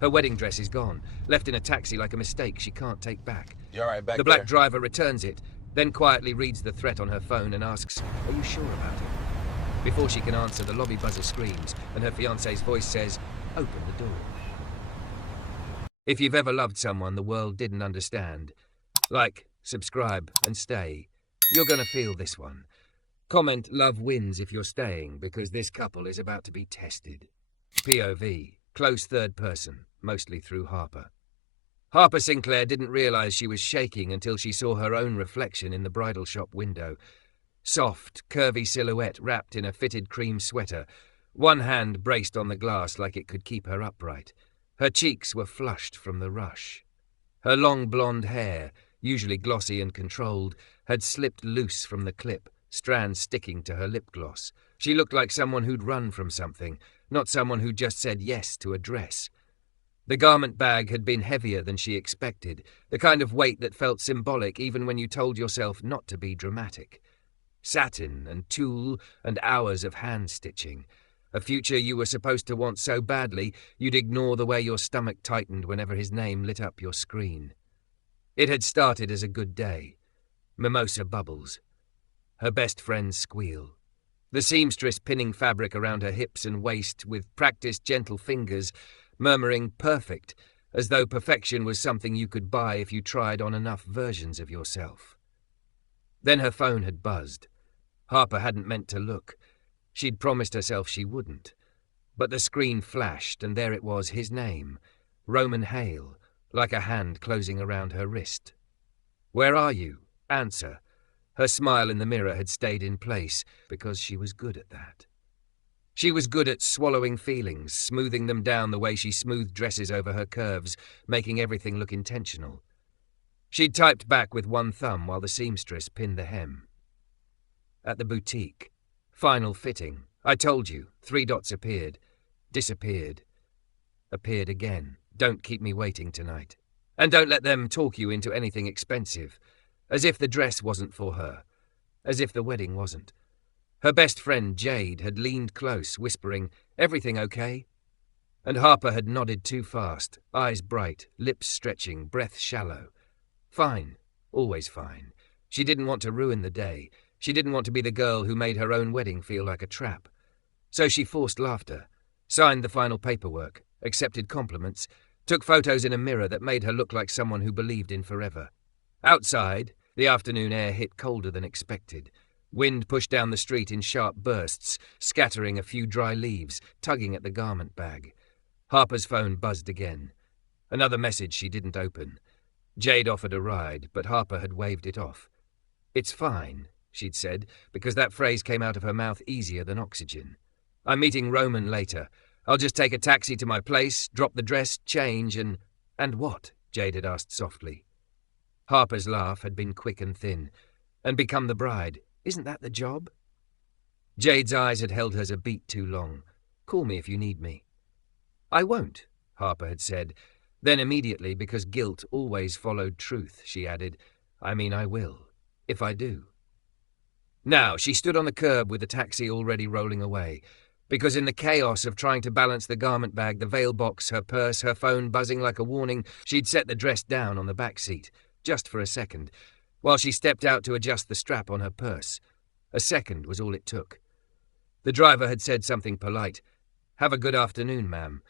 Her wedding dress is gone, left in a taxi like a mistake she can't take back. You all right back The black there? driver returns it, then quietly reads the threat on her phone and asks, "Are you sure about it?" Before she can answer, the lobby buzzer screams, and her fiancé's voice says, "Open the door." If you've ever loved someone the world didn't understand, like, subscribe, and stay, you're gonna feel this one. Comment "Love wins" if you're staying, because this couple is about to be tested. POV, close third person, mostly through Harper. Harper Sinclair didn't realize she was shaking until she saw her own reflection in the bridal shop window. Soft, curvy silhouette wrapped in a fitted cream sweater, one hand braced on the glass like it could keep her upright. Her cheeks were flushed from the rush. Her long blonde hair, usually glossy and controlled, had slipped loose from the clip, strands sticking to her lip gloss. She looked like someone who'd run from something, not someone who just said yes to a dress. The garment bag had been heavier than she expected, the kind of weight that felt symbolic even when you told yourself not to be dramatic. Satin and tulle and hours of hand-stitching. A future you were supposed to want so badly you'd ignore the way your stomach tightened whenever his name lit up your screen. It had started as a good day. Mimosa bubbles. Her best friend's squeal. The seamstress pinning fabric around her hips and waist with practiced gentle fingers, murmuring "perfect," as though perfection was something you could buy if you tried on enough versions of yourself. Then her phone had buzzed. Harper hadn't meant to look. She'd promised herself she wouldn't. But the screen flashed, and there it was, his name, Roman Hale, like a hand closing around her wrist. "Where are you? Answer." Her smile in the mirror had stayed in place, because she was good at that. She was good at swallowing feelings, smoothing them down the way she smoothed dresses over her curves, making everything look intentional. She'd typed back with one thumb while the seamstress pinned the hem. At the boutique. Final fitting. I told you. 3 dots appeared. Disappeared. Appeared again. Don't keep me waiting tonight. And don't let them talk you into anything expensive. As if the dress wasn't for her. As if the wedding wasn't. Her best friend, Jade, had leaned close, whispering, "Everything okay?" And Harper had nodded too fast, eyes bright, lips stretching, breath shallow. Fine. Always fine. She didn't want to ruin the day. She didn't want to be the girl who made her own wedding feel like a trap. So she forced laughter, signed the final paperwork, accepted compliments, took photos in a mirror that made her look like someone who believed in forever. Outside, the afternoon air hit colder than expected. Wind pushed down the street in sharp bursts, scattering a few dry leaves, tugging at the garment bag. Harper's phone buzzed again. Another message she didn't open. Jade offered a ride, but Harper had waved it off. "It's fine," she'd said, because that phrase came out of her mouth easier than oxygen. "I'm meeting Roman later. I'll just take a taxi to my place, drop the dress, change, and..." "And what?" Jade had asked softly. Harper's laugh had been quick and thin. "And become the bride. Isn't that the job?" Jade's eyes had held hers a beat too long. "Call me if you need me." "I won't," Harper had said. Then immediately, because guilt always followed truth, she added, "I mean I will, if I do." Now, she stood on the curb with the taxi already rolling away, because in the chaos of trying to balance the garment bag, the veil box, her purse, her phone buzzing like a warning, she'd set the dress down on the back seat, just for a second, while she stepped out to adjust the strap on her purse. A second was all it took. The driver had said something polite. "Have a good afternoon, ma'am."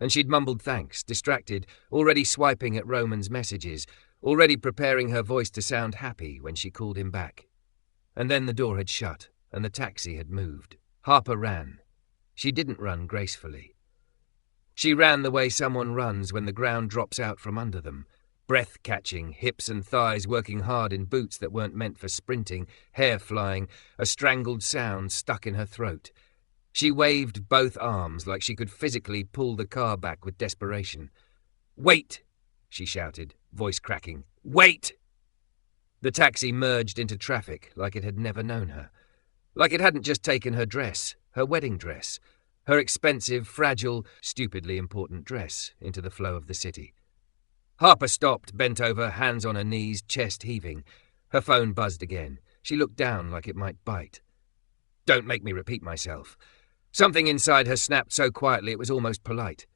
And she'd mumbled thanks, distracted, already swiping at Roman's messages, already preparing her voice to sound happy when she called him back. And then the door had shut, and the taxi had moved. Harper ran. She didn't run gracefully. She ran the way someone runs when the ground drops out from under them, breath-catching, hips and thighs working hard in boots that weren't meant for sprinting, hair flying, a strangled sound stuck in her throat. She waved both arms like she could physically pull the car back with desperation. "Wait!" she shouted, voice cracking. "Wait!" The taxi merged into traffic like it had never known her. Like it hadn't just taken her dress, her wedding dress, her expensive, fragile, stupidly important dress into the flow of the city. Harper stopped, bent over, hands on her knees, chest heaving. Her phone buzzed again. She looked down like it might bite. "Don't make me repeat myself." Something inside her snapped so quietly it was almost polite.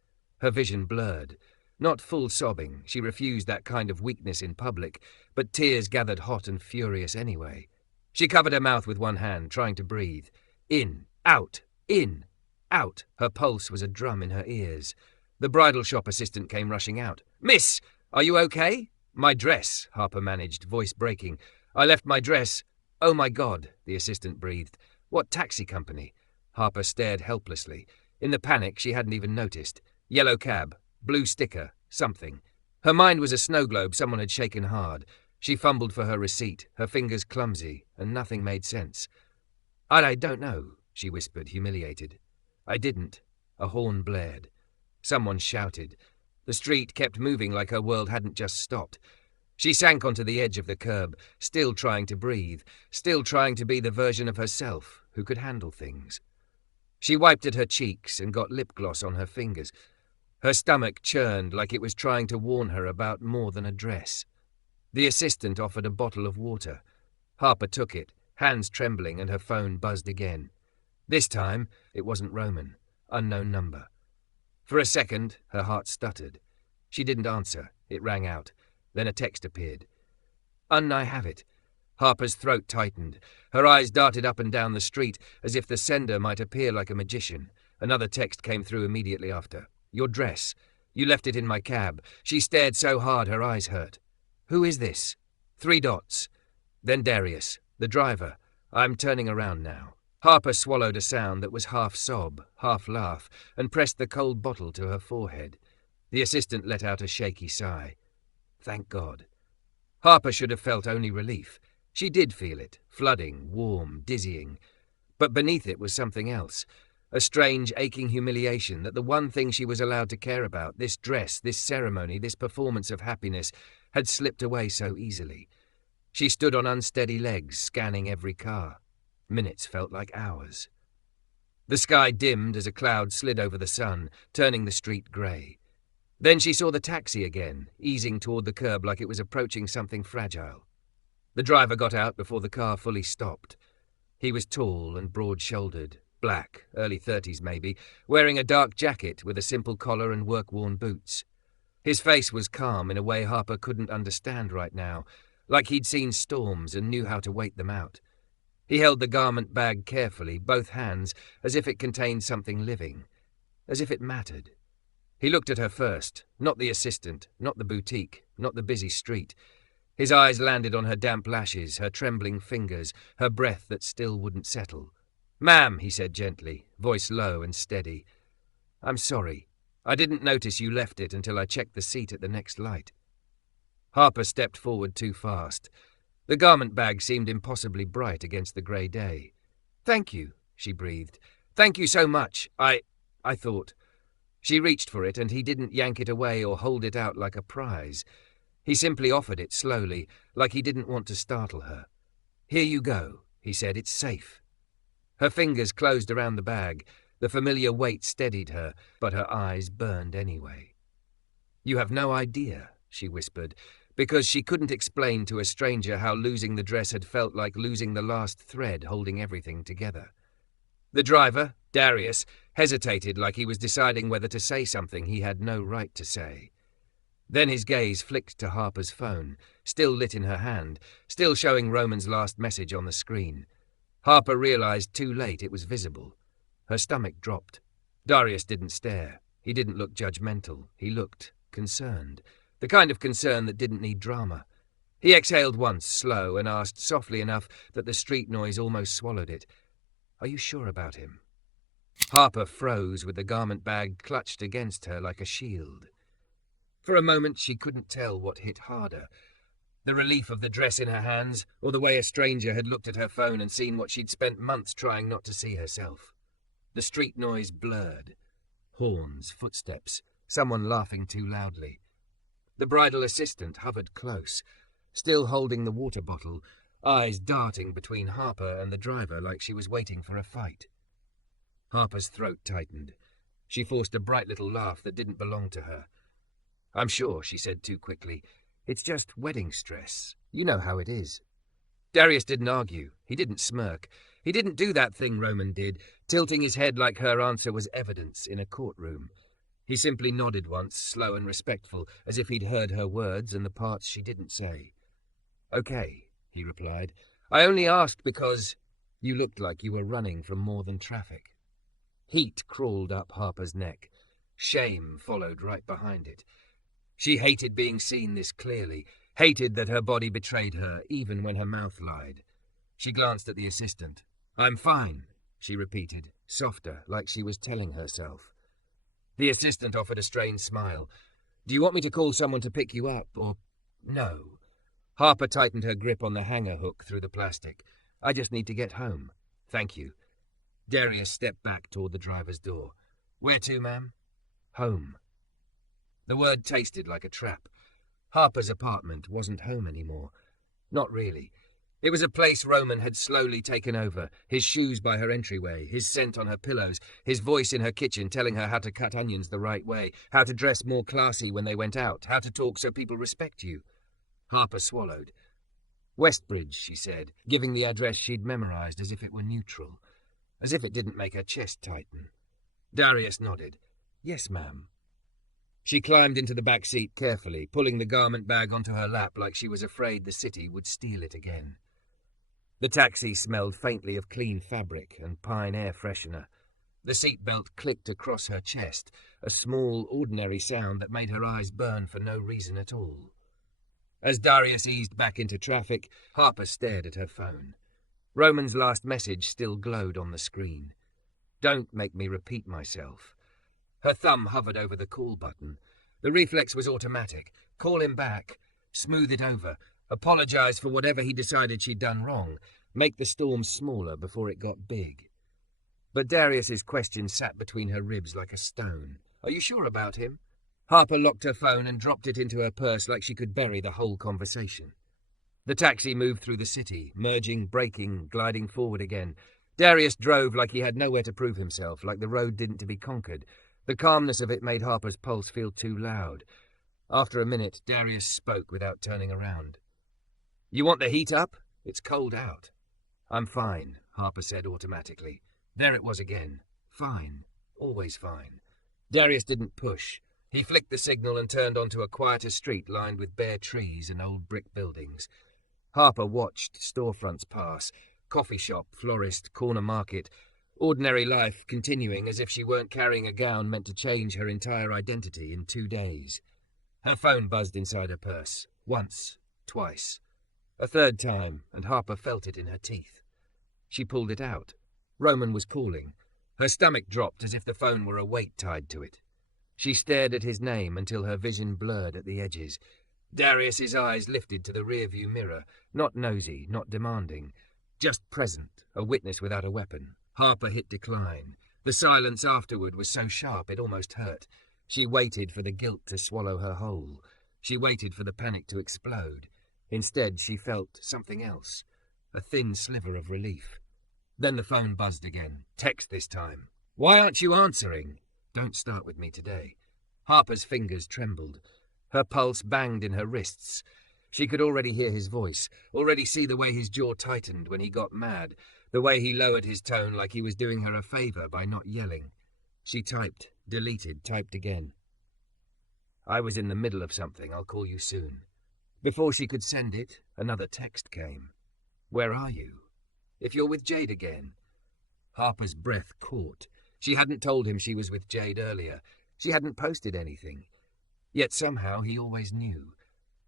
Her vision blurred. Not full sobbing, she refused that kind of weakness in public, but tears gathered hot and furious anyway. She covered her mouth with one hand, trying to breathe. In, out, in, out. Her pulse was a drum in her ears. The bridal shop assistant came rushing out. "Miss, are you okay?" "My dress," Harper managed, voice breaking. "I left my dress." "Oh my God," the assistant breathed. "What taxi company?" Harper stared helplessly. In the panic, she hadn't even noticed. Yellow cab, blue sticker, something. Her mind was a snow globe someone had shaken hard. She fumbled for her receipt, her fingers clumsy, and nothing made sense. I don't know," she whispered, humiliated. "I didn't." A horn blared. Someone shouted. The street kept moving like her world hadn't just stopped. She sank onto the edge of the curb, still trying to breathe, still trying to be the version of herself who could handle things. She wiped at her cheeks and got lip gloss on her fingers. Her stomach churned like it was trying to warn her about more than a dress. The assistant offered a bottle of water. Harper took it, hands trembling, and her phone buzzed again. This time, it wasn't Roman. Unknown number. For a second, her heart stuttered. She didn't answer. It rang out. Then a text appeared. "I have it." Harper's throat tightened. Her eyes darted up and down the street, as if the sender might appear like a magician. Another text came through immediately after. "Your dress. You left it in my cab." She stared so hard her eyes hurt. "Who is this?" 3 dots. Then Darius, the driver. "I'm turning around now." Harper swallowed a sound that was half sob, half laugh, and pressed the cold bottle to her forehead. The assistant let out a shaky sigh. Thank God. Harper should have felt only relief. She did feel it, flooding, warm, dizzying. But beneath it was something else, a strange, aching humiliation that the one thing she was allowed to care about, this dress, this ceremony, this performance of happiness, had slipped away so easily. She stood on unsteady legs, scanning every car. Minutes felt like hours. The sky dimmed as a cloud slid over the sun, turning the street grey. Then she saw the taxi again, easing toward the curb like it was approaching something fragile. The driver got out before the car fully stopped. He was tall and broad-shouldered, black, early 30s maybe, wearing a dark jacket with a simple collar and work-worn boots. His face was calm in a way Harper couldn't understand right now, like he'd seen storms and knew how to wait them out. He held the garment bag carefully, both hands, as if it contained something living, as if it mattered. He looked at her first, not the assistant, not the boutique, not the busy street. His eyes landed on her damp lashes, her trembling fingers, her breath that still wouldn't settle. "Ma'am," he said gently, voice low and steady. "I'm sorry. I didn't notice you left it until I checked the seat at the next light." Harper stepped forward too fast. The garment bag seemed impossibly bright against the grey day. "Thank you," she breathed. "Thank you so much. I thought." She reached for it, and he didn't yank it away or hold it out like a prize. He simply offered it slowly, like he didn't want to startle her. "Here you go," he said. "It's safe." Her fingers closed around the bag. The familiar weight steadied her, but her eyes burned anyway. "You have no idea," she whispered, because she couldn't explain to a stranger how losing the dress had felt like losing the last thread holding everything together. The driver, Darius, hesitated like he was deciding whether to say something he had no right to say. Then his gaze flicked to Harper's phone, still lit in her hand, still showing Roman's last message on the screen. Harper realized too late it was visible. Her stomach dropped. Darius didn't stare. He didn't look judgmental. He looked concerned. The kind of concern that didn't need drama. He exhaled once, slow, and asked softly enough that the street noise almost swallowed it, "Are you sure about him?" Harper froze with the garment bag clutched against her like a shield. For a moment she couldn't tell what hit harder, the relief of the dress in her hands, or the way a stranger had looked at her phone and seen what she'd spent months trying not to see herself. The street noise blurred. Horns, footsteps, someone laughing too loudly. The bridal assistant hovered close, still holding the water bottle, eyes darting between Harper and the driver like she was waiting for a fight. Harper's throat tightened. She forced a bright little laugh that didn't belong to her. "I'm sure," she said too quickly. "It's just wedding stress. You know how it is." Darius didn't argue. He didn't smirk. He didn't do that thing Roman did, tilting his head like her answer was evidence in a courtroom. He simply nodded once, slow and respectful, as if he'd heard her words and the parts she didn't say. "Okay," he replied. "I only asked because you looked like you were running from more than traffic." Heat crawled up Harper's neck. Shame followed right behind it. She hated being seen this clearly, hated that her body betrayed her, even when her mouth lied. She glanced at the assistant. "I'm fine," she repeated, softer, like she was telling herself. The assistant offered a strained smile. "Do you want me to call someone to pick you up, or—" "No." Harper tightened her grip on the hanger hook through the plastic. "I just need to get home." "Thank you." Darius stepped back toward the driver's door. "Where to, ma'am?" "Home." The word tasted like a trap. Harper's apartment wasn't home anymore. Not really. It was a place Roman had slowly taken over, his shoes by her entryway, his scent on her pillows, his voice in her kitchen telling her how to cut onions the right way, how to dress more classy when they went out, how to talk so people respect you. Harper swallowed. "Westbridge," she said, giving the address she'd memorized as if it were neutral, as if it didn't make her chest tighten. Darius nodded. "Yes, ma'am." She climbed into the back seat carefully, pulling the garment bag onto her lap like she was afraid the city would steal it again. The taxi smelled faintly of clean fabric and pine air freshener. The seat belt clicked across her chest, a small, ordinary sound that made her eyes burn for no reason at all. As Darius eased back into traffic, Harper stared at her phone. Roman's last message still glowed on the screen. "Don't make me repeat myself." Her thumb hovered over the call button. The reflex was automatic. Call him back, smooth it over, apologize for whatever he decided she'd done wrong, make the storm smaller before it got big. But Darius's question sat between her ribs like a stone. "Are you sure about him?" Harper locked her phone and dropped it into her purse like she could bury the whole conversation. The taxi moved through the city, merging, braking, gliding forward again. Darius drove like he had nowhere to prove himself, like the road didn't to be conquered. The calmness of it made Harper's pulse feel too loud. After a minute, Darius spoke without turning around. "You want the heat up? It's cold out." "I'm fine," Harper said automatically. There it was again. Fine. Always fine. Darius didn't push. He flicked the signal and turned onto a quieter street lined with bare trees and old brick buildings. Harper watched storefronts pass. Coffee shop, florist, corner market. Ordinary life continuing as if she weren't carrying a gown meant to change her entire identity in 2 days. Her phone buzzed inside her purse. Once. Twice. A third time, and Harper felt it in her teeth. She pulled it out. Roman was calling. Her stomach dropped as if the phone were a weight tied to it. She stared at his name until her vision blurred at the edges. Darius's eyes lifted to the rearview mirror, not nosy, not demanding, just present, a witness without a weapon. Harper hit decline. The silence afterward was so sharp it almost hurt. She waited for the guilt to swallow her whole. She waited for the panic to explode. Instead, she felt something else, a thin sliver of relief. Then the phone buzzed again. Text this time. "Why aren't you answering?" "Don't start with me today." Harper's fingers trembled. Her pulse banged in her wrists. She could already hear his voice, already see the way his jaw tightened when he got mad, the way he lowered his tone like he was doing her a favor by not yelling. She typed, deleted, typed again. "I was in the middle of something. I'll call you soon." Before she could send it, another text came. "Where are you?" "If you're with Jade again." Harper's breath caught. She hadn't told him she was with Jade earlier. She hadn't posted anything. Yet somehow he always knew.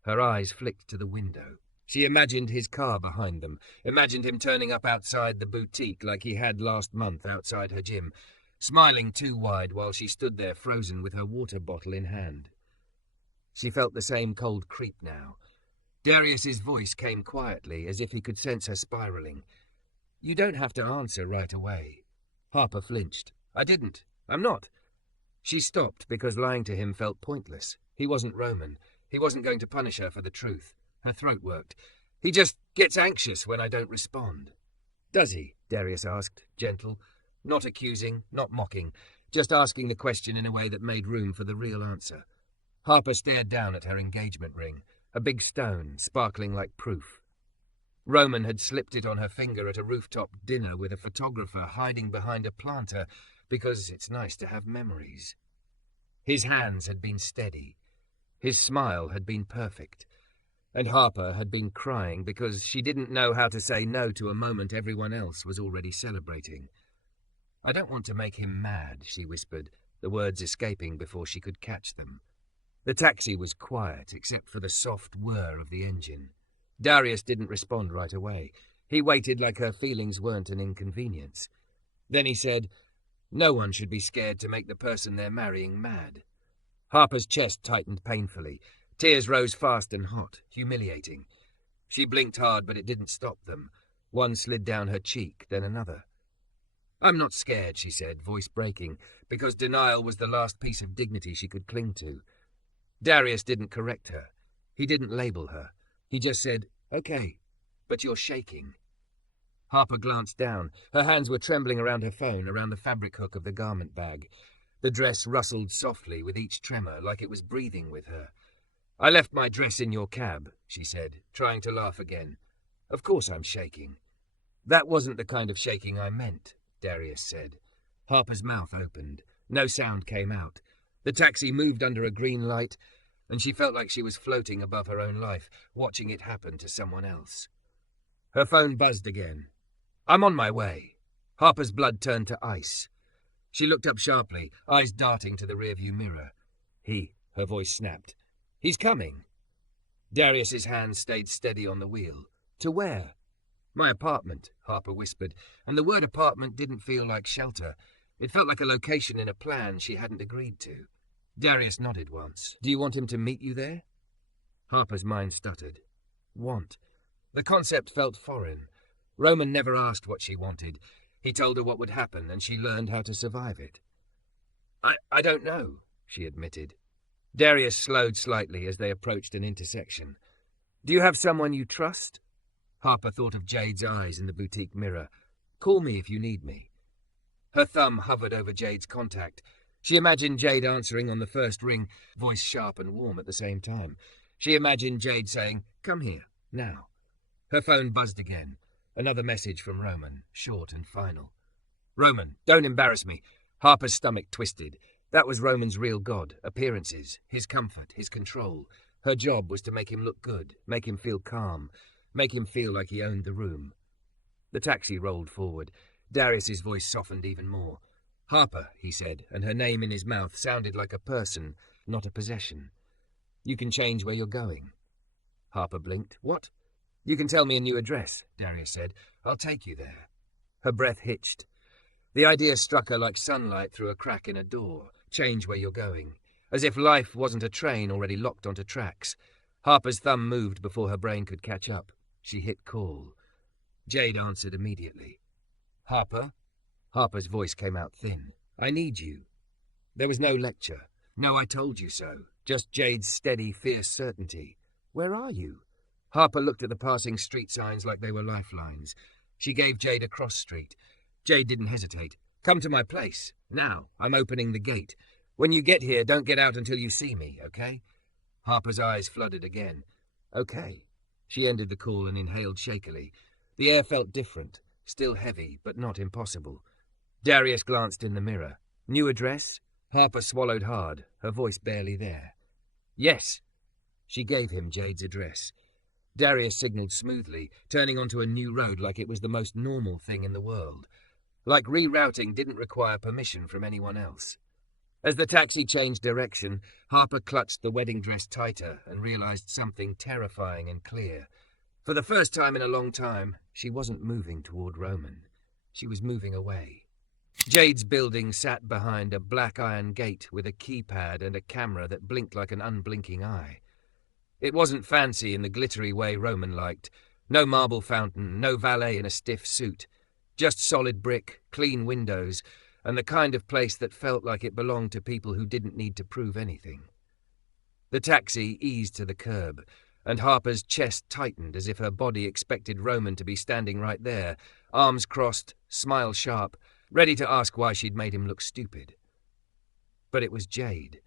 Her eyes flicked to the window. She imagined his car behind them, imagined him turning up outside the boutique like he had last month outside her gym, smiling too wide while she stood there frozen with her water bottle in hand. She felt the same cold creep now. Darius's voice came quietly, as if he could sense her spiraling. "You don't have to answer right away." Harper flinched. "I didn't. I'm not." She stopped because lying to him felt pointless. He wasn't Roman. He wasn't going to punish her for the truth. Her throat worked. "He just gets anxious when I don't respond." "Does he?" Darius asked, gentle. Not accusing, not mocking, just asking the question in a way that made room for the real answer. Harper stared down at her engagement ring, a big stone, sparkling like proof. Roman had slipped it on her finger at a rooftop dinner with a photographer hiding behind a planter because it's nice to have memories. His hands had been steady. His smile had been perfect. And Harper had been crying because she didn't know how to say no to a moment everyone else was already celebrating. "I don't want to make him mad," she whispered, the words escaping before she could catch them. The taxi was quiet, except for the soft whir of the engine. Darius didn't respond right away. He waited like her feelings weren't an inconvenience. Then he said, "No one should be scared to make the person they're marrying mad." Harper's chest tightened painfully. Tears rose fast and hot, humiliating. She blinked hard, but it didn't stop them. One slid down her cheek, then another. "I'm not scared," she said, voice breaking, because denial was the last piece of dignity she could cling to. Darius didn't correct her. He didn't label her. He just said, "Okay, but you're shaking." Harper glanced down. Her hands were trembling around her phone, around the fabric hook of the garment bag. The dress rustled softly with each tremor, like it was breathing with her. "I left my dress in your cab," she said, trying to laugh again. "Of course I'm shaking." "That wasn't the kind of shaking I meant," Darius said. Harper's mouth opened. No sound came out. The taxi moved under a green light, and she felt like she was floating above her own life, watching it happen to someone else. Her phone buzzed again. "I'm on my way." Harper's blood turned to ice. She looked up sharply, eyes darting to the rearview mirror. Her voice snapped. "He's coming." Darius's hand stayed steady on the wheel. "To where?" "My apartment," Harper whispered, and the word apartment didn't feel like shelter. It felt like a location in a plan she hadn't agreed to. Darius nodded once. "Do you want him to meet you there?" Harper's mind stuttered. Want. The concept felt foreign. Roman never asked what she wanted. He told her what would happen, and she learned how to survive it. I don't know," she admitted. Darius slowed slightly as they approached an intersection. "Do you have someone you trust?" Harper thought of Jade's eyes in the boutique mirror. "Call me if you need me." Her thumb hovered over Jade's contact. She imagined Jade answering on the first ring, voice sharp and warm at the same time. She imagined Jade saying, "Come here, now." Her phone buzzed again. Another message from Roman, short and final. "Roman, don't embarrass me." Harper's stomach twisted. That was Roman's real god, appearances, his comfort, his control. Her job was to make him look good, make him feel calm, make him feel like he owned the room. The taxi rolled forward. Darius's voice softened even more. "Harper," he said, and her name in his mouth sounded like a person, not a possession. "You can change where you're going." Harper blinked. "What?" "You can tell me a new address," Darius said. "I'll take you there." Her breath hitched. The idea struck her like sunlight through a crack in a door. Change where you're going. As if life wasn't a train already locked onto tracks. Harper's thumb moved before her brain could catch up. She hit call. Jade answered immediately. "Harper?" Harper's voice came out thin. "I need you." There was no lecture. No "I told you so." Just Jade's steady, fierce certainty. "Where are you?" Harper looked at the passing street signs like they were lifelines. She gave Jade a cross street. Jade didn't hesitate. "Come to my place. Now. I'm opening the gate. When you get here, don't get out until you see me, okay?" Harper's eyes flooded again. "Okay." She ended the call and inhaled shakily. The air felt different, still heavy, but not impossible. Darius glanced in the mirror. "New address?" Harper swallowed hard, her voice barely there. "Yes." She gave him Jade's address. Darius signaled smoothly, turning onto a new road like it was the most normal thing in the world. Like rerouting didn't require permission from anyone else. As the taxi changed direction, Harper clutched the wedding dress tighter and realized something terrifying and clear. For the first time in a long time, she wasn't moving toward Roman. She was moving away. Jade's building sat behind a black iron gate with a keypad and a camera that blinked like an unblinking eye. It wasn't fancy in the glittery way Roman liked. No marble fountain, no valet in a stiff suit. Just solid brick, clean windows, and the kind of place that felt like it belonged to people who didn't need to prove anything. The taxi eased to the curb, and Harper's chest tightened as if her body expected Roman to be standing right there, arms crossed, smile sharp, ready to ask why she'd made him look stupid. But it was Jade.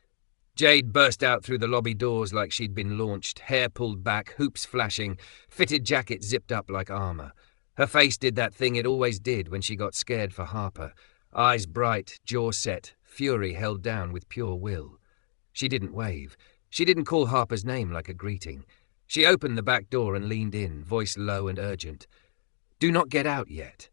Jade burst out through the lobby doors like she'd been launched, hair pulled back, hoops flashing, fitted jacket zipped up like armor. Her face did that thing it always did when she got scared for Harper. Eyes bright, jaw set, fury held down with pure will. She didn't wave. She didn't call Harper's name like a greeting. She opened the back door and leaned in, voice low and urgent. "Do not get out yet."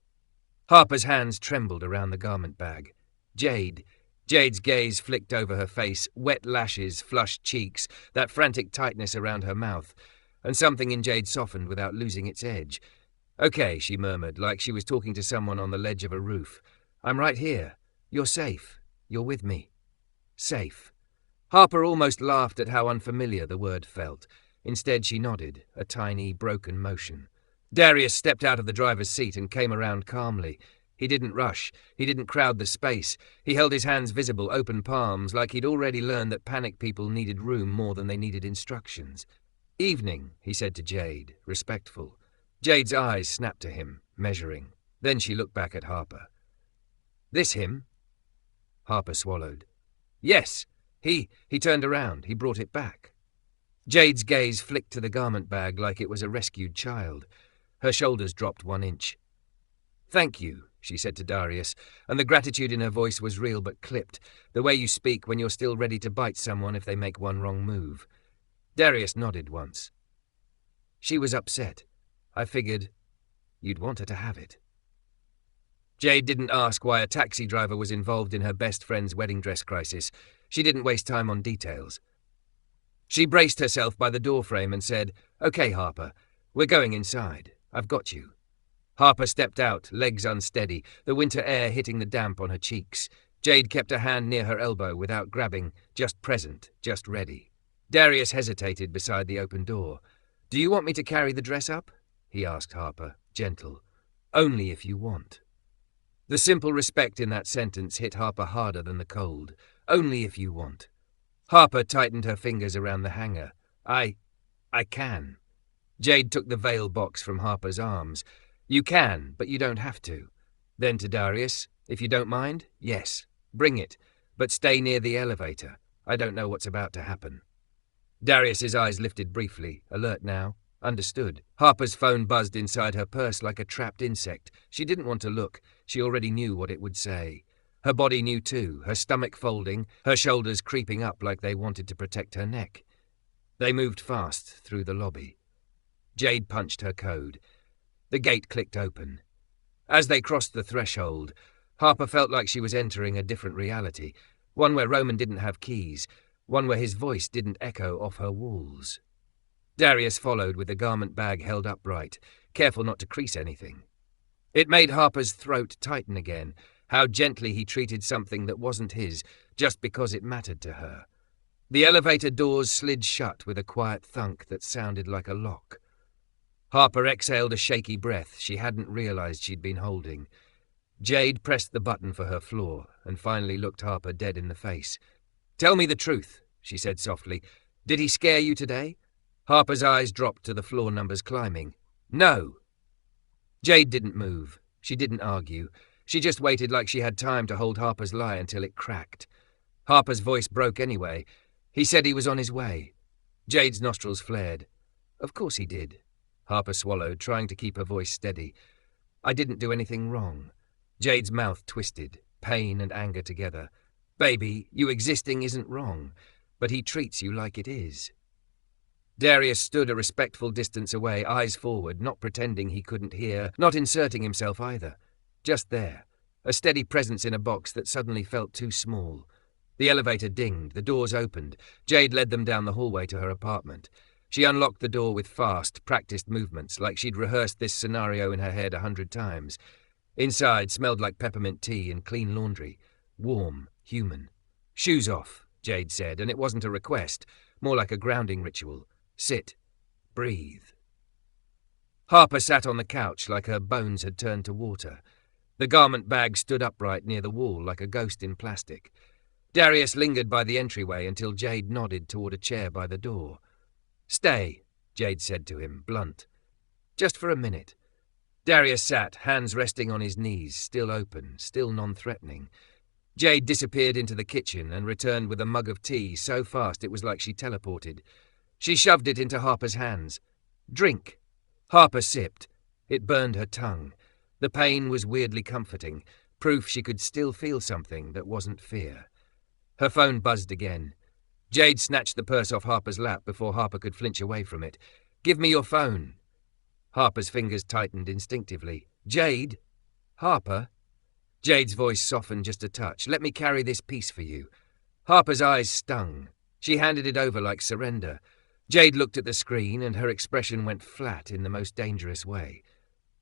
Harper's hands trembled around the garment bag. Jade's gaze flicked over her face, wet lashes, flushed cheeks, that frantic tightness around her mouth, and something in Jade softened without losing its edge. "Okay," she murmured, like she was talking to someone on the ledge of a roof. "I'm right here. You're safe. You're with me. Safe." Harper almost laughed at how unfamiliar the word felt. Instead, she nodded, a tiny, broken motion. Darius stepped out of the driver's seat and came around calmly. He didn't rush. He didn't crowd the space. He held his hands visible, open palms, like he'd already learned that panic people needed room more than they needed instructions. "Evening," he said to Jade, respectful. Jade's eyes snapped to him, measuring. Then she looked back at Harper. "This him?" Harper swallowed. "Yes. He turned around. He brought it back." Jade's gaze flicked to the garment bag like it was a rescued child. Her shoulders dropped 1 inch. "Thank you," she said to Darius, and the gratitude in her voice was real but clipped, the way you speak when you're still ready to bite someone if they make one wrong move. Darius nodded once. "She was upset. I figured you'd want her to have it." Jade didn't ask why a taxi driver was involved in her best friend's wedding dress crisis. She didn't waste time on details. She braced herself by the doorframe and said, "Okay, Harper, we're going inside. I've got you." Harper stepped out, legs unsteady, the winter air hitting the damp on her cheeks. Jade kept a hand near her elbow without grabbing, just present, just ready. Darius hesitated beside the open door. "Do you want me to carry the dress up?" he asked Harper, gentle. "Only if you want." The simple respect in that sentence hit Harper harder than the cold. "Only if you want." Harper tightened her fingers around the hanger. I can." Jade took the veil box from Harper's arms. "You can, but you don't have to." Then to Darius, "If you don't mind, yes, bring it, but stay near the elevator. I don't know what's about to happen." Darius's eyes lifted briefly, alert now. Understood. Harper's phone buzzed inside her purse like a trapped insect. She didn't want to look. She already knew what it would say. Her body knew too, her stomach folding, her shoulders creeping up like they wanted to protect her neck. They moved fast through the lobby. Jade punched her code. The gate clicked open. As they crossed the threshold, Harper felt like she was entering a different reality, one where Roman didn't have keys, one where his voice didn't echo off her walls. Darius followed with the garment bag held upright, careful not to crease anything. It made Harper's throat tighten again, how gently he treated something that wasn't his, just because it mattered to her. The elevator doors slid shut with a quiet thunk that sounded like a lock. Harper exhaled a shaky breath she hadn't realized she'd been holding. Jade pressed the button for her floor and finally looked Harper dead in the face. "Tell me the truth," she said softly. "Did he scare you today?" Harper's eyes dropped to the floor numbers climbing. "No." Jade didn't move. She didn't argue. She just waited like she had time to hold Harper's lie until it cracked. Harper's voice broke anyway. "He said he was on his way." Jade's nostrils flared. "Of course he did." Harper swallowed, trying to keep her voice steady. "I didn't do anything wrong." Jade's mouth twisted, pain and anger together. "Baby, you existing isn't wrong, but he treats you like it is." Darius stood a respectful distance away, eyes forward, not pretending he couldn't hear, not inserting himself either. Just there, a steady presence in a box that suddenly felt too small. The elevator dinged, the doors opened. Jade led them down the hallway to her apartment. She unlocked the door with fast, practiced movements, like she'd rehearsed this scenario in her head 100 times. Inside smelled like peppermint tea and clean laundry. Warm, human. "Shoes off," Jade said, and it wasn't a request, more like a grounding ritual. "Sit. Breathe." Harper sat on the couch like her bones had turned to water. The garment bag stood upright near the wall like a ghost in plastic. Darius lingered by the entryway until Jade nodded toward a chair by the door. "Stay," Jade said to him, blunt. "Just for a minute." Darius sat, hands resting on his knees, still open, still non-threatening. Jade disappeared into the kitchen and returned with a mug of tea so fast it was like she teleported. She shoved it into Harper's hands. "Drink." Harper sipped. It burned her tongue. The pain was weirdly comforting, proof she could still feel something that wasn't fear. Her phone buzzed again. Jade snatched the purse off Harper's lap before Harper could flinch away from it. "Give me your phone." Harper's fingers tightened instinctively. "Jade? Harper?" Jade's voice softened just a touch. "Let me carry this piece for you." Harper's eyes stung. She handed it over like surrender. Jade looked at the screen, and her expression went flat in the most dangerous way.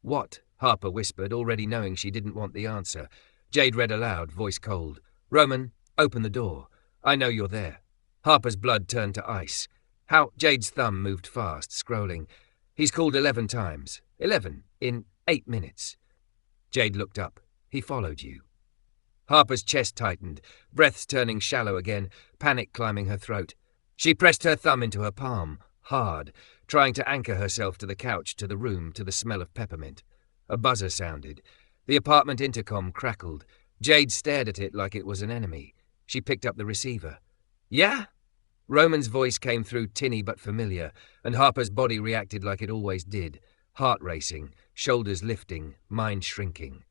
"What?" Harper whispered, already knowing she didn't want the answer. Jade read aloud, voice cold. "Roman, open the door. I know you're there." Harper's blood turned to ice. "How?" Jade's thumb moved fast, scrolling. "He's called 11 times. 11 in 8 minutes." Jade looked up. "He followed you." Harper's chest tightened, breaths turning shallow again, panic climbing her throat. She pressed her thumb into her palm, hard, trying to anchor herself to the couch, to the room, to the smell of peppermint. A buzzer sounded. The apartment intercom crackled. Jade stared at it like it was an enemy. She picked up the receiver. "Yeah?" Roman's voice came through tinny but familiar, and Harper's body reacted like it always did, heart racing, shoulders lifting, mind shrinking.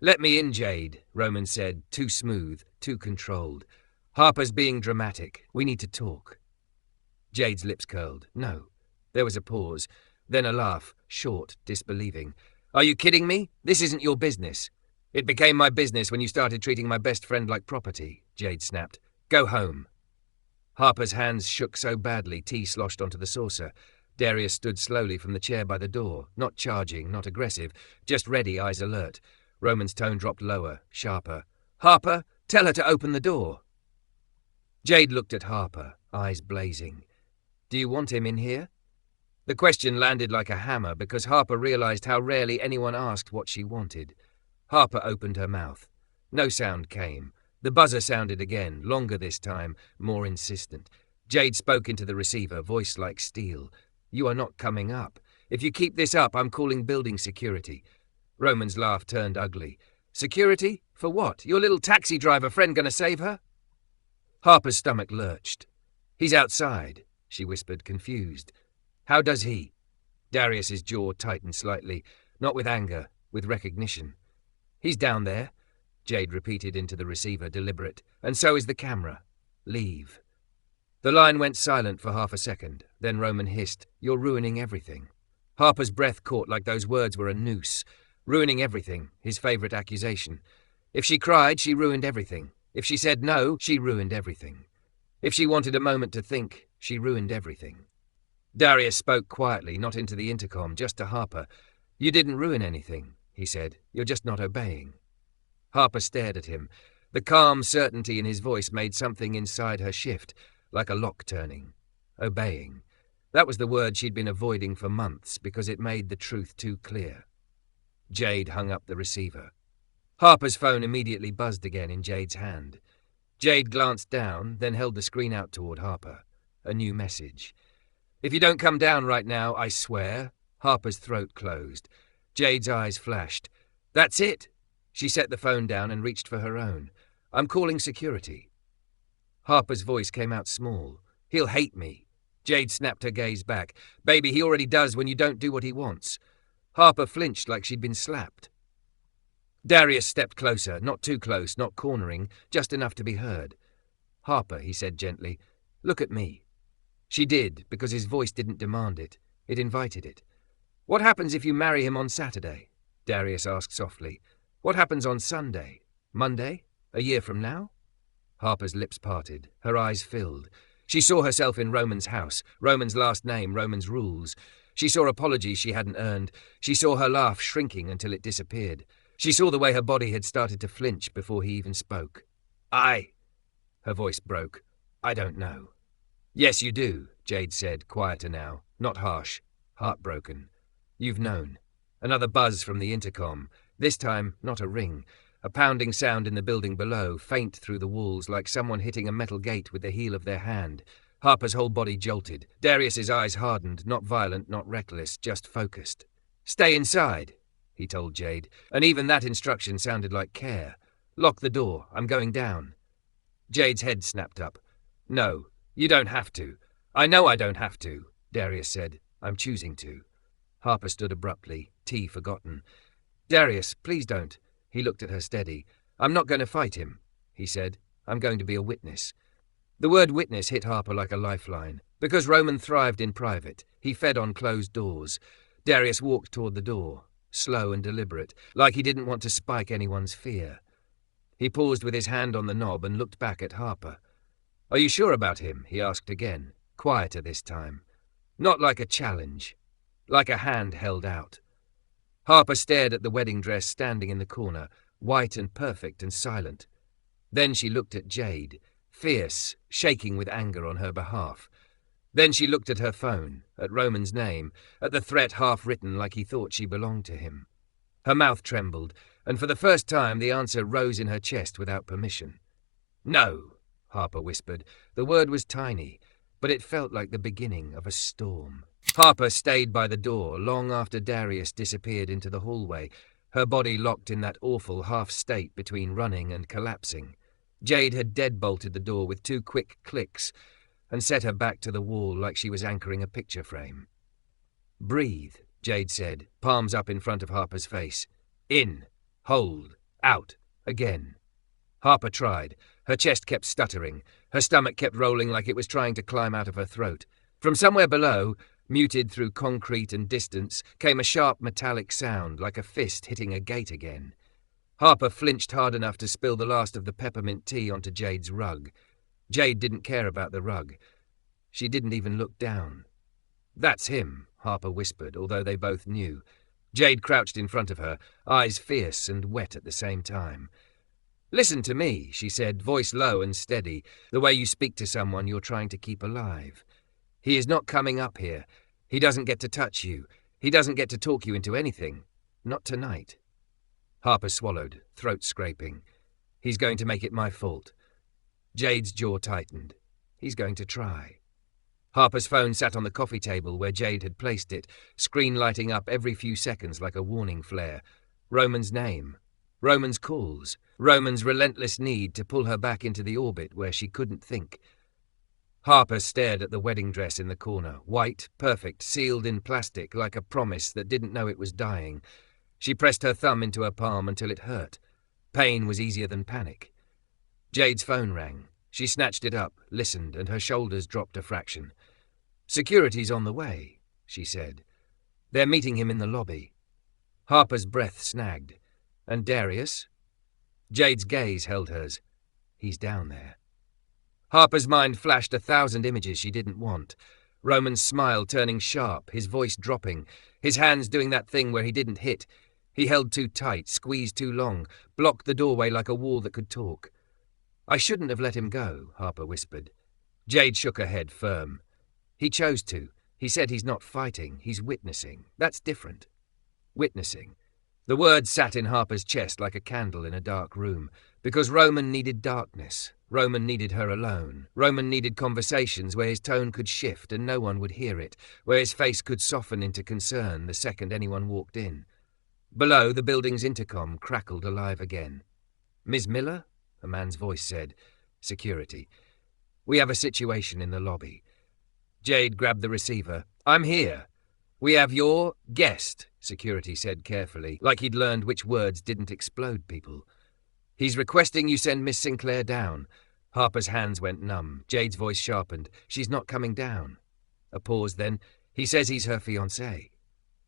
"Let me in, Jade," Roman said, too smooth, too controlled. "Harper's being dramatic. We need to talk." Jade's lips curled. "No." There was a pause, then a laugh, short, disbelieving. "Are you kidding me? This isn't your business." "It became my business when you started treating my best friend like property," Jade snapped. "Go home." Harper's hands shook so badly tea sloshed onto the saucer. Darius stood slowly from the chair by the door, not charging, not aggressive, just ready, eyes alert. Roman's tone dropped lower, sharper. "Harper, tell her to open the door." Jade looked at Harper, eyes blazing. "Do you want him in here?" The question landed like a hammer because Harper realized how rarely anyone asked what she wanted. Harper opened her mouth. No sound came. The buzzer sounded again, longer this time, more insistent. Jade spoke into the receiver, voice like steel. "You are not coming up. If you keep this up, I'm calling building security." Roman's laugh turned ugly. "Security? For what? Your little taxi driver friend gonna save her?" Harper's stomach lurched. "He's outside," she whispered, confused. "How does he?" Darius's jaw tightened slightly, not with anger, with recognition. "He's down there," Jade repeated into the receiver, deliberate. "And so is the camera. Leave." The line went silent for half a second. Then Roman hissed, "You're ruining everything." Harper's breath caught like those words were a noose. Ruining everything, his favorite accusation. If she cried, she ruined everything. If she said no, she ruined everything. If she wanted a moment to think, she ruined everything. Darius spoke quietly, not into the intercom, just to Harper. "You didn't ruin anything," he said. "You're just not obeying." Harper stared at him. The calm certainty in his voice made something inside her shift, like a lock turning. Obeying. That was the word she'd been avoiding for months because it made the truth too clear. Jade hung up the receiver. Harper's phone immediately buzzed again in Jade's hand. Jade glanced down, then held the screen out toward Harper. A new message. "If you don't come down right now, I swear." Harper's throat closed. Jade's eyes flashed. "That's it." She set the phone down and reached for her own. "I'm calling security." Harper's voice came out small. "He'll hate me." Jade snapped her gaze back. "Baby, he already does when you don't do what he wants." Harper flinched like she'd been slapped. Darius stepped closer, not too close, not cornering, just enough to be heard. "Harper," he said gently, "look at me." She did, because his voice didn't demand it. It invited it. "What happens if you marry him on Saturday?" Darius asked softly. "What happens on Sunday? Monday? A year from now?" Harper's lips parted. Her eyes filled. She saw herself in Roman's house, Roman's last name, Roman's rules. She saw apologies she hadn't earned. She saw her laugh shrinking until it disappeared. She saw the way her body had started to flinch before he even spoke. Her voice broke. "I don't know." "Yes, you do," Jade said, quieter now, not harsh, heartbroken. "You've known." Another buzz from the intercom. This time, not a ring. A pounding sound in the building below, faint through the walls like someone hitting a metal gate with the heel of their hand. Harper's whole body jolted. Darius's eyes hardened, not violent, not reckless, just focused. "Stay inside," he told Jade, and even that instruction sounded like care. "Lock the door. I'm going down." Jade's head snapped up. "No, you don't have to." "I know I don't have to," Darius said. "I'm choosing to." Harper stood abruptly, tea forgotten. "Darius, please don't." He looked at her steady. "I'm not going to fight him," he said. "I'm going to be a witness." The word witness hit Harper like a lifeline. Because Roman thrived in private, he fed on closed doors. Darius walked toward the door, slow and deliberate, like he didn't want to spike anyone's fear. He paused with his hand on the knob and looked back at Harper. "Are you sure about him?" he asked again, quieter this time. Not like a challenge, like a hand held out. Harper stared at the wedding dress standing in the corner, white and perfect and silent. Then she looked at Jade, fierce, shaking with anger on her behalf. Then she looked at her phone, at Roman's name, at the threat half written like he thought she belonged to him. Her mouth trembled, and for the first time the answer rose in her chest without permission. "No," Harper whispered. The word was tiny, but it felt like the beginning of a storm. Harper stayed by the door long after Darius disappeared into the hallway, her body locked in that awful half-state between running and collapsing. Jade had deadbolted the door with 2 quick clicks and set her back to the wall like she was anchoring a picture frame. "Breathe," Jade said, palms up in front of Harper's face. "In. Hold. Out. Again." Harper tried. Her chest kept stuttering. Her stomach kept rolling like it was trying to climb out of her throat. From somewhere below, muted through concrete and distance, came a sharp metallic sound like a fist hitting a gate again. Harper flinched hard enough to spill the last of the peppermint tea onto Jade's rug. Jade didn't care about the rug. She didn't even look down. "That's him," Harper whispered, although they both knew. Jade crouched in front of her, eyes fierce and wet at the same time. "Listen to me," she said, voice low and steady, the way you speak to someone you're trying to keep alive. "He is not coming up here. He doesn't get to touch you. He doesn't get to talk you into anything. Not tonight." Harper swallowed, throat scraping. "He's going to make it my fault." Jade's jaw tightened. "He's going to try." Harper's phone sat on the coffee table where Jade had placed it, screen lighting up every few seconds like a warning flare. Roman's name. Roman's calls. Roman's relentless need to pull her back into the orbit where she couldn't think. Harper stared at the wedding dress in the corner, white, perfect, sealed in plastic like a promise that didn't know it was dying. She pressed her thumb into her palm until it hurt. Pain was easier than panic. Jade's phone rang. She snatched it up, listened, and her shoulders dropped a fraction. "Security's on the way," she said. "They're meeting him in the lobby." Harper's breath snagged. "And Darius?" Jade's gaze held hers. "He's down there." Harper's mind flashed 1,000 images she didn't want. Roman's smile turning sharp, his voice dropping, his hands doing that thing where he didn't hit. He held too tight, squeezed too long, blocked the doorway like a wall that could talk. "I shouldn't have let him go," Harper whispered. Jade shook her head firm. "He chose to. He said he's not fighting, he's witnessing. That's different." Witnessing. The word sat in Harper's chest like a candle in a dark room, because Roman needed darkness. Roman needed her alone. Roman needed conversations where his tone could shift and no one would hear it, where his face could soften into concern the second anyone walked in. Below, the building's intercom crackled alive again. "Ms. Miller?" a man's voice said. "Security. We have a situation in the lobby." Jade grabbed the receiver. "I'm here." "We have your guest," security said carefully, like he'd learned which words didn't explode people. "He's requesting you send Miss Sinclair down." Harper's hands went numb. Jade's voice sharpened. "She's not coming down." A pause, then. "He says he's her fiancé."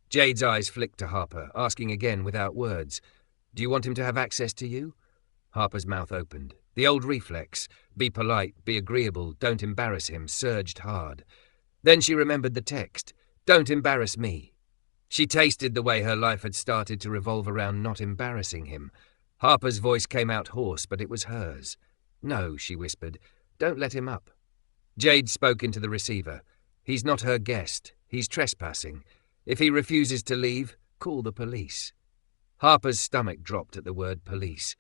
Jade's eyes flicked to Harper, asking again without words. "Do you want him to have access to you?" Harper's mouth opened. The old reflex, be polite, be agreeable, don't embarrass him, surged hard. Then she remembered the text, "Don't embarrass me." She tasted the way her life had started to revolve around not embarrassing him. Harper's voice came out hoarse, but it was hers. "No," she whispered, "don't let him up." Jade spoke into the receiver. "He's not her guest. He's trespassing. If he refuses to leave, call the police." Harper's stomach dropped at the word police.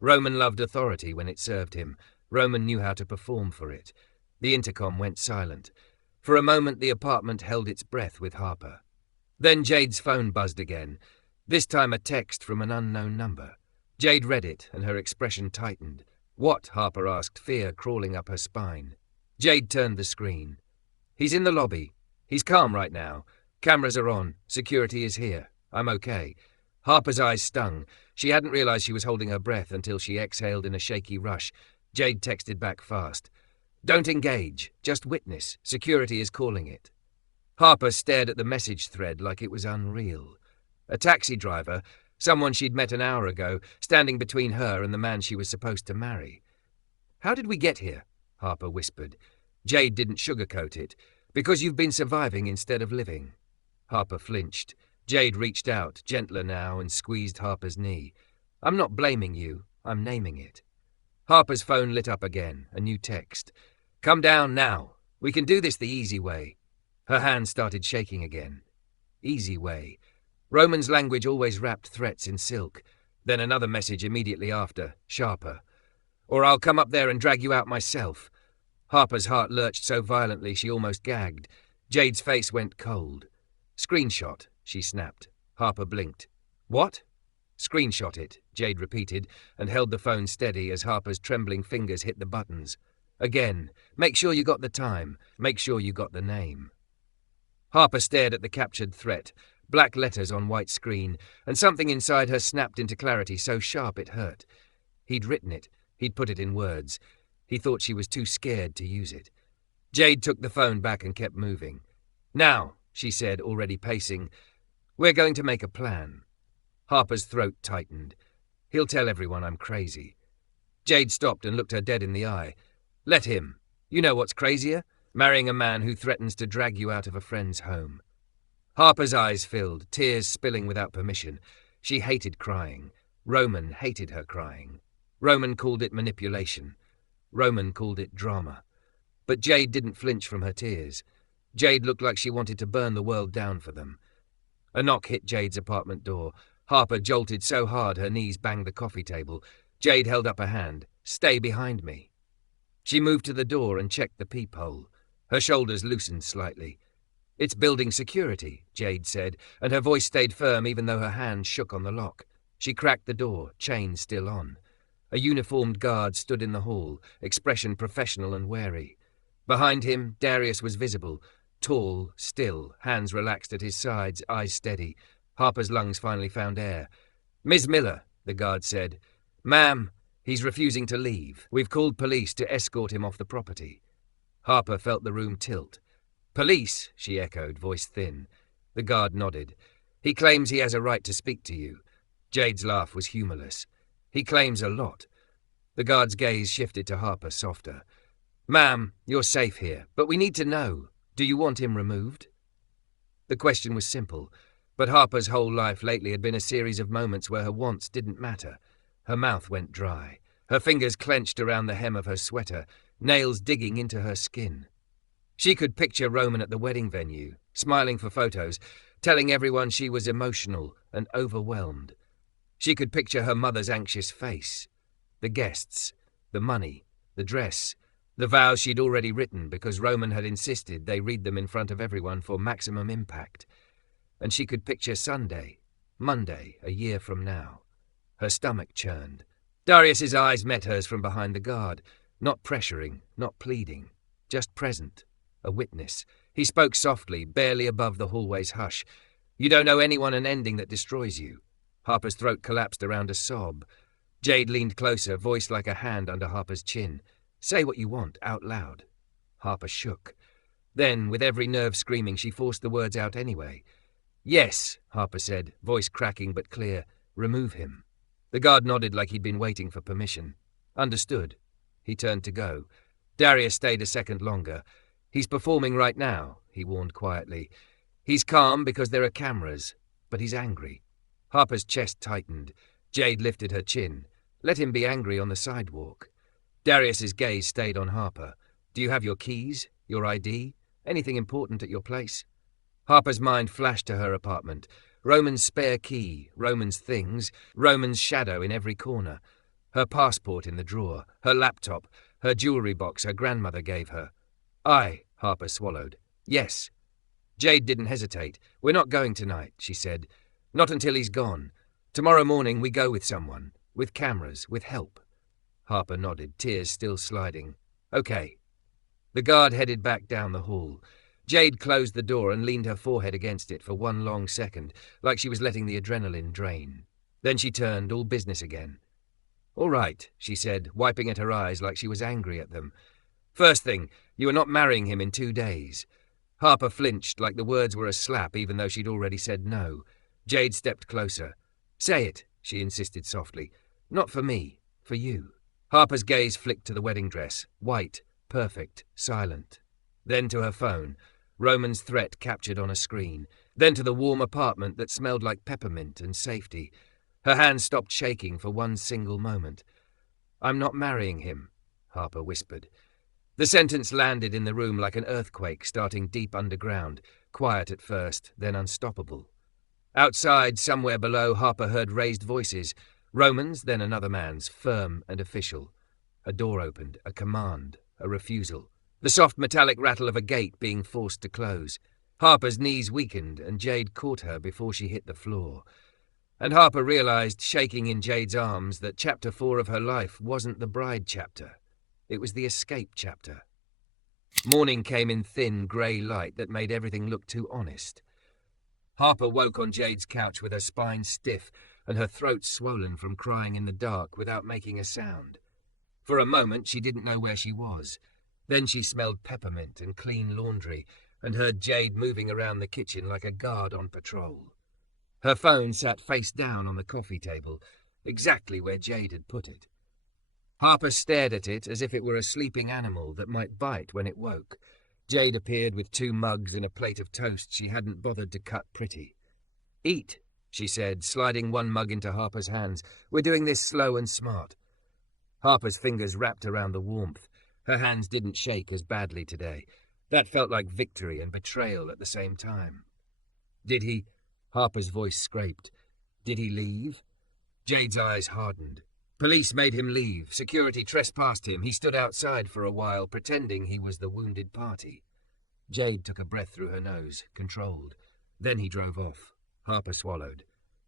Roman loved authority when it served him. Roman knew how to perform for it. The intercom went silent. For a moment the apartment held its breath with Harper. Then Jade's phone buzzed again, this time a text from an unknown number. Jade read it, and her expression tightened. "What?" Harper asked, fear crawling up her spine. Jade turned the screen. "He's in the lobby. He's calm right now. Cameras are on. Security is here. I'm okay." Harper's eyes stung. She hadn't realized she was holding her breath until she exhaled in a shaky rush. Jade texted back fast. Don't engage, just witness. Security is calling it. Harper stared at the message thread like it was unreal. A taxi driver, someone she'd met an hour ago, standing between her and the man she was supposed to marry. How did we get here? Harper whispered. Jade didn't sugarcoat it. Because you've been surviving instead of living. Harper flinched. Jade reached out, gentler now, and squeezed Harper's knee. I'm not blaming you, I'm naming it. Harper's phone lit up again, a new text. Come down now. We can do this the easy way. Her hand started shaking again. Easy way. Roman's language always wrapped threats in silk. Then another message immediately after, sharper. Or I'll come up there and drag you out myself. Harper's heart lurched so violently she almost gagged. Jade's face went cold. Screenshot, she snapped. Harper blinked. What? Screenshot it, Jade repeated, and held the phone steady as Harper's trembling fingers hit the buttons. Again, make sure you got the time. Make sure you got the name. Harper stared at the captured threat, black letters on white screen, and something inside her snapped into clarity so sharp it hurt. He'd written it. He'd put it in words. He thought she was too scared to use it. Jade took the phone back and kept moving. Now, she said, already pacing, we're going to make a plan. Harper's throat tightened. He'll tell everyone I'm crazy. Jade stopped and looked her dead in the eye. Let him. You know what's crazier? Marrying a man who threatens to drag you out of a friend's home. Harper's eyes filled, tears spilling without permission. She hated crying. Roman hated her crying. Roman called it manipulation. Roman called it drama. But Jade didn't flinch from her tears. Jade looked like she wanted to burn the world down for them. A knock hit Jade's apartment door. Harper jolted so hard her knees banged the coffee table. Jade held up a hand. Stay behind me. She moved to the door and checked the peephole. Her shoulders loosened slightly. It's building security, Jade said, and her voice stayed firm even though her hand shook on the lock. She cracked the door, chain still on. A uniformed guard stood in the hall, expression professional and wary. Behind him, Darius was visible, tall, still, hands relaxed at his sides, eyes steady. Harper's lungs finally found air. Ms. Miller, the guard said. Ma'am, he's refusing to leave. We've called police to escort him off the property. Harper felt the room tilt. Police, she echoed, voice thin. The guard nodded. He claims he has a right to speak to you. Jade's laugh was humorless. He claims a lot. The guard's gaze shifted to Harper, softer. Ma'am, you're safe here, but we need to know. Do you want him removed? The question was simple, but Harper's whole life lately had been a series of moments where her wants didn't matter. Her mouth went dry. Her fingers clenched around the hem of her sweater, nails digging into her skin. She could picture Roman at the wedding venue, smiling for photos, telling everyone she was emotional and overwhelmed. She could picture her mother's anxious face, the guests, the money, the dress, the vows she'd already written because Roman had insisted they read them in front of everyone for maximum impact. And she could picture Sunday, Monday, a year from now. Her stomach churned. Darius's eyes met hers from behind the guard, not pressuring, not pleading, just present, a witness. He spoke softly, barely above the hallway's hush. You don't owe anyone an ending that destroys you. Harper's throat collapsed around a sob. Jade leaned closer, voice like a hand under Harper's chin. Say what you want, out loud. Harper shook. Then, with every nerve screaming, she forced the words out anyway. Yes, Harper said, voice cracking but clear. Remove him. The guard nodded like he'd been waiting for permission. Understood. He turned to go. Darius stayed a second longer. He's performing right now, he warned quietly. He's calm because there are cameras, but he's angry. Harper's chest tightened. Jade lifted her chin. Let him be angry on the sidewalk. Darius's gaze stayed on Harper. Do you have your keys? Your ID? Anything important at your place? Harper's mind flashed to her apartment. Roman's spare key, Roman's things, Roman's shadow in every corner. Her passport in the drawer, her laptop, her jewelry box her grandmother gave her. Harper swallowed. Yes. Jade didn't hesitate. We're not going tonight, she said. Not until he's gone. Tomorrow morning we go with someone. With cameras, with help. Harper nodded, tears still sliding. Okay. The guard headed back down the hall. Jade closed the door and leaned her forehead against it for one long second, like she was letting the adrenaline drain. Then she turned, all business again. All right, she said, wiping at her eyes like she was angry at them. First thing, you are not marrying him in 2 days. Harper flinched like the words were a slap even though she'd already said no. Jade stepped closer. Say it, she insisted softly. Not for me, for you. Harper's gaze flicked to the wedding dress, white, perfect, silent. Then to her phone, Roman's threat captured on a screen. Then to the warm apartment that smelled like peppermint and safety. Her hand stopped shaking for one single moment. I'm not marrying him, Harper whispered. The sentence landed in the room like an earthquake starting deep underground, quiet at first, then unstoppable. Outside, somewhere below, Harper heard raised voices, Roman's, then another man's, firm and official. A door opened, a command, a refusal. The soft metallic rattle of a gate being forced to close. Harper's knees weakened, and Jade caught her before she hit the floor. And Harper realized, shaking in Jade's arms, that Chapter 4 of her life wasn't the bride chapter. It was the escape chapter. Morning came in thin, grey light that made everything look too honest. Harper woke on Jade's couch with her spine stiff and her throat swollen from crying in the dark without making a sound. For a moment she didn't know where she was. Then she smelled peppermint and clean laundry and heard Jade moving around the kitchen like a guard on patrol. Her phone sat face down on the coffee table, exactly where Jade had put it. Harper stared at it as if it were a sleeping animal that might bite when it woke. Jade appeared with 2 mugs and a plate of toast she hadn't bothered to cut pretty. Eat, she said, sliding one mug into Harper's hands. We're doing this slow and smart. Harper's fingers wrapped around the warmth. Her hands didn't shake as badly today. That felt like victory and betrayal at the same time. Did he? Harper's voice scraped. Did he leave? Jade's eyes hardened. Police made him leave. Security trespassed him. He stood outside for a while, pretending he was the wounded party. Jade took a breath through her nose, controlled. Then he drove off. Harper swallowed.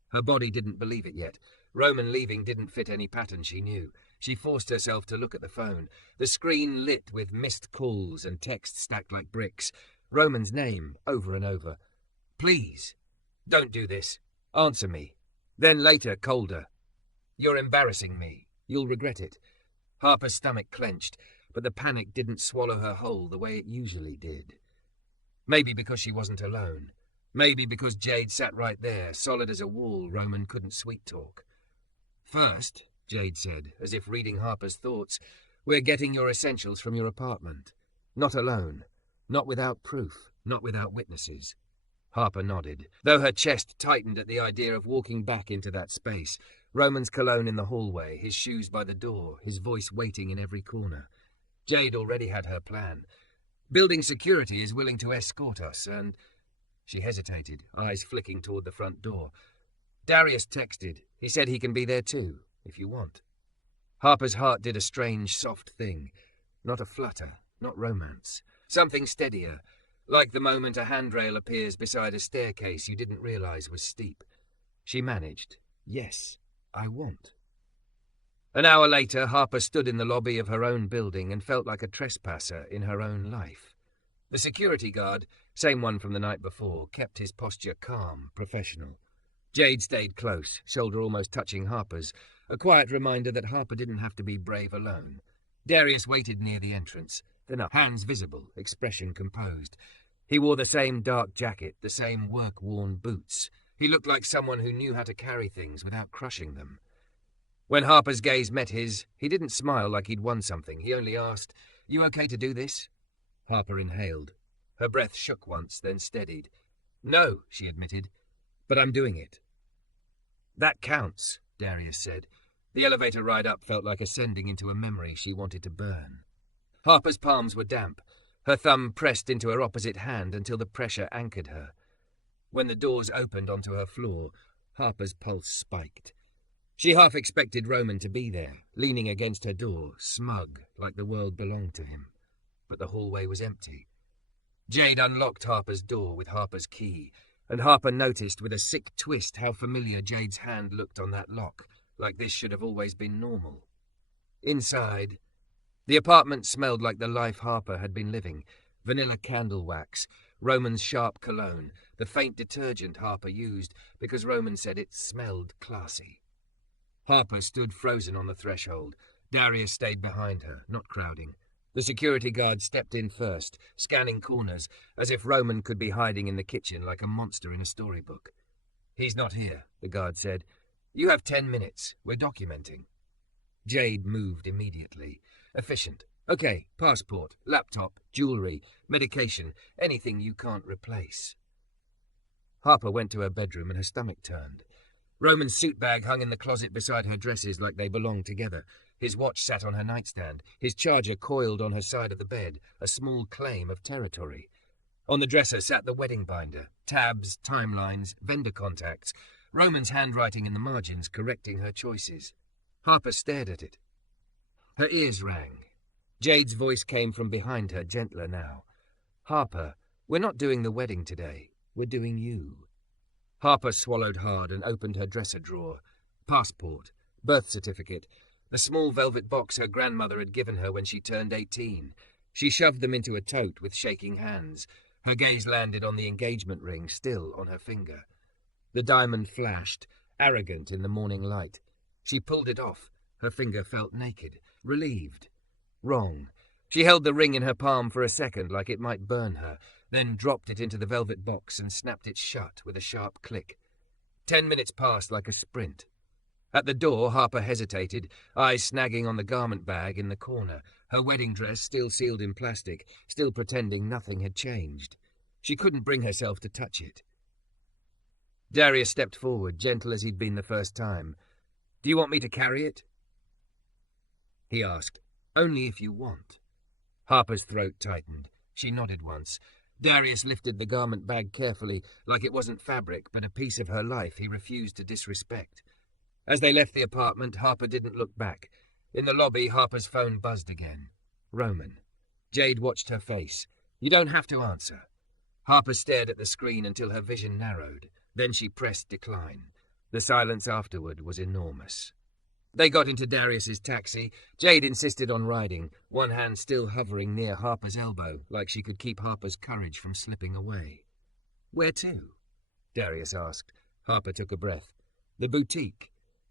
Her body didn't believe it yet. Roman leaving didn't fit any pattern she knew. She forced herself to look at the phone. The screen lit with missed calls and text stacked like bricks. Roman's name, over and over. Please, don't do this. Answer me. Then later, colder. You're embarrassing me. You'll regret it. Harper's stomach clenched, but the panic didn't swallow her whole the way it usually did. Maybe because she wasn't alone. Maybe because Jade sat right there, solid as a wall Roman couldn't sweet-talk. First, Jade said, as if reading Harper's thoughts, we're getting your essentials from your apartment. Not alone. Not without proof. Not without witnesses. Harper nodded, though her chest tightened at the idea of walking back into that space. Roman's cologne in the hallway, his shoes by the door, his voice waiting in every corner. Jade already had her plan. Building security is willing to escort us, and... She hesitated, eyes flicking toward the front door. Darius texted. He said he can be there too, if you want. Harper's heart did a strange, soft thing. Not a flutter, not romance. Something steadier, like the moment a handrail appears beside a staircase you didn't realize was steep. She managed. Yes, I want. An hour later, Harper stood in the lobby of her own building and felt like a trespasser in her own life. The security guard, same one from the night before, kept his posture calm, professional. Jade stayed close, shoulder almost touching Harper's, a quiet reminder that Harper didn't have to be brave alone. Darius waited near the entrance, then up, hands visible, expression composed. He wore the same dark jacket, the same work-worn boots. He looked like someone who knew how to carry things without crushing them. When Harper's gaze met his, he didn't smile like he'd won something. He only asked, "You okay to do this?" Harper inhaled. Her breath shook once, then steadied. "No," she admitted, "but I'm doing it." "That counts," Darius said. The elevator ride up felt like ascending into a memory she wanted to burn. Harper's palms were damp. Her thumb pressed into her opposite hand until the pressure anchored her. When the doors opened onto her floor, Harper's pulse spiked. She half expected Roman to be there, leaning against her door, smug, like the world belonged to him. But the hallway was empty. Jade unlocked Harper's door with Harper's key, and Harper noticed with a sick twist how familiar Jade's hand looked on that lock, like this should have always been normal. Inside, the apartment smelled like the life Harper had been living. Vanilla candle wax, Roman's sharp cologne, the faint detergent Harper used because Roman said it smelled classy. Harper stood frozen on the threshold. Darius stayed behind her, not crowding. The security guard stepped in first, scanning corners, as if Roman could be hiding in the kitchen like a monster in a storybook. "He's not here," the guard said. "You have 10 minutes. We're documenting." Jade moved immediately. Efficient. "Okay, passport, laptop, jewelry, medication, anything you can't replace." Harper went to her bedroom and her stomach turned. Roman's suit bag hung in the closet beside her dresses like they belonged together. His watch sat on her nightstand, his charger coiled on her side of the bed, a small claim of territory. On the dresser sat the wedding binder, tabs, timelines, vendor contacts, Roman's handwriting in the margins correcting her choices. Harper stared at it. Her ears rang. Jade's voice came from behind her, gentler now. "Harper, we're not doing the wedding today. We're doing you." Harper swallowed hard and opened her dresser drawer. Passport, birth certificate, the small velvet box her grandmother had given her when she turned 18. She shoved them into a tote with shaking hands. Her gaze landed on the engagement ring still on her finger. The diamond flashed, arrogant in the morning light. She pulled it off. Her finger felt naked, relieved. Wrong. She held the ring in her palm for a second like it might burn her, then dropped it into the velvet box and snapped it shut with a sharp click. 10 minutes passed like a sprint. At the door, Harper hesitated, eyes snagging on the garment bag in the corner, her wedding dress still sealed in plastic, still pretending nothing had changed. She couldn't bring herself to touch it. Darius stepped forward, gentle as he'd been the first time. "Do you want me to carry it?" he asked. "Only if you want." Harper's throat tightened. She nodded once. Darius lifted the garment bag carefully, like it wasn't fabric, but a piece of her life he refused to disrespect. As they left the apartment, Harper didn't look back. In the lobby, Harper's phone buzzed again. Roman. Jade watched her face. "You don't have to answer." Harper stared at the screen until her vision narrowed. Then she pressed decline. The silence afterward was enormous. They got into Darius's taxi. Jade insisted on riding, one hand still hovering near Harper's elbow, like she could keep Harper's courage from slipping away. "Where to?" Darius asked. Harper took a breath. "The boutique."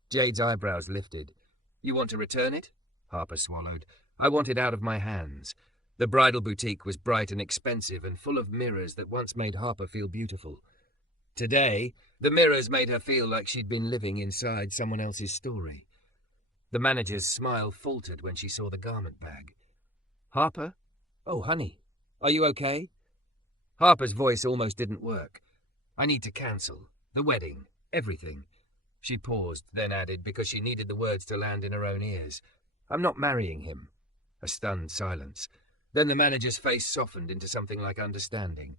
Jade's eyebrows lifted. "You want to return it?" Harper swallowed. "I want it out of my hands." The bridal boutique was bright and expensive and full of mirrors that once made Harper feel beautiful. Today, the mirrors made her feel like she'd been living inside someone else's story. The manager's smile faltered when she saw the garment bag. "Harper? Oh, honey, are you okay?" Harper's voice almost didn't work. "I need to cancel. The wedding. Everything." She paused, then added, because she needed the words to land in her own ears. "I'm not marrying him." A stunned silence. Then the manager's face softened into something like understanding.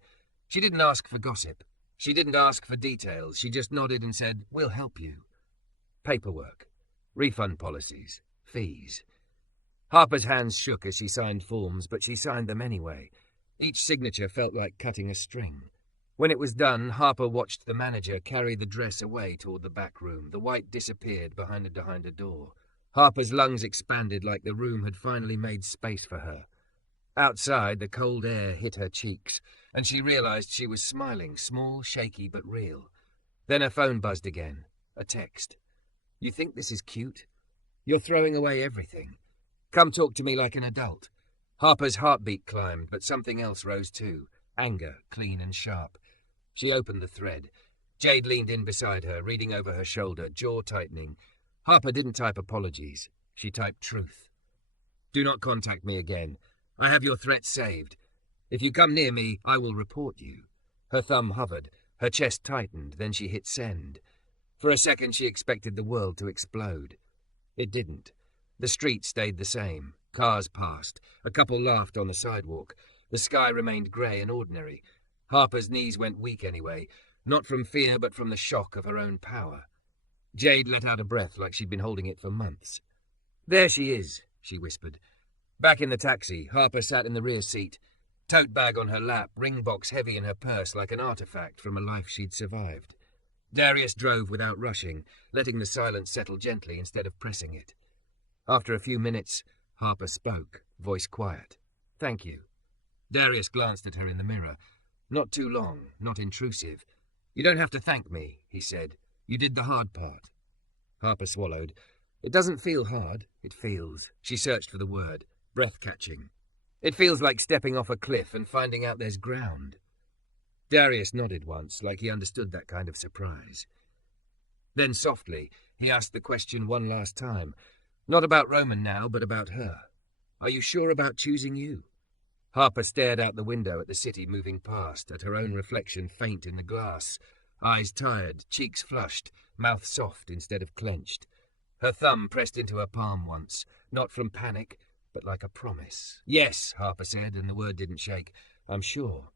She didn't ask for gossip. She didn't ask for details. She just nodded and said, "We'll help you." Paperwork. Refund policies. Fees. Harper's hands shook as she signed forms, but she signed them anyway. Each signature felt like cutting a string. When it was done, Harper watched the manager carry the dress away toward the back room. The white disappeared behind a door. Harper's lungs expanded like the room had finally made space for her. Outside, the cold air hit her cheeks, and she realized she was smiling, small, shaky, but real. Then her phone buzzed again. A text. "You think this is cute? You're throwing away everything. Come talk to me like an adult." Harper's heartbeat climbed, but something else rose too. Anger, clean and sharp. She opened the thread. Jade leaned in beside her, reading over her shoulder, jaw tightening. Harper didn't type apologies. She typed truth. "Do not contact me again. I have your threat saved. If you come near me, I will report you." Her thumb hovered. Her chest tightened. Then she hit send. For a second, she expected the world to explode. It didn't. The street stayed the same. Cars passed. A couple laughed on the sidewalk. The sky remained grey and ordinary. Harper's knees went weak anyway, not from fear but from the shock of her own power. Jade let out a breath like she'd been holding it for months. "There she is," she whispered. Back in the taxi, Harper sat in the rear seat, tote bag on her lap, ring box heavy in her purse like an artifact from a life she'd survived. Darius drove without rushing, letting the silence settle gently instead of pressing it. After a few minutes, Harper spoke, voice quiet. "Thank you." Darius glanced at her in the mirror. Not too long, not intrusive. "You don't have to thank me," he said. "You did the hard part." Harper swallowed. "It doesn't feel hard. It feels." She searched for the word. Breath-catching. It feels like stepping off a cliff and finding out there's ground. Darius nodded once, like he understood that kind of surprise. Then softly, he asked the question one last time. Not about Roman now, but about her. Are you sure about choosing you? Harper stared out the window at the city moving past, at her own reflection faint in the glass. Eyes tired, cheeks flushed, mouth soft instead of clenched. Her thumb pressed into her palm once, not from panic, but like a promise. Yes, Harper said, and the word didn't shake. I'm sure.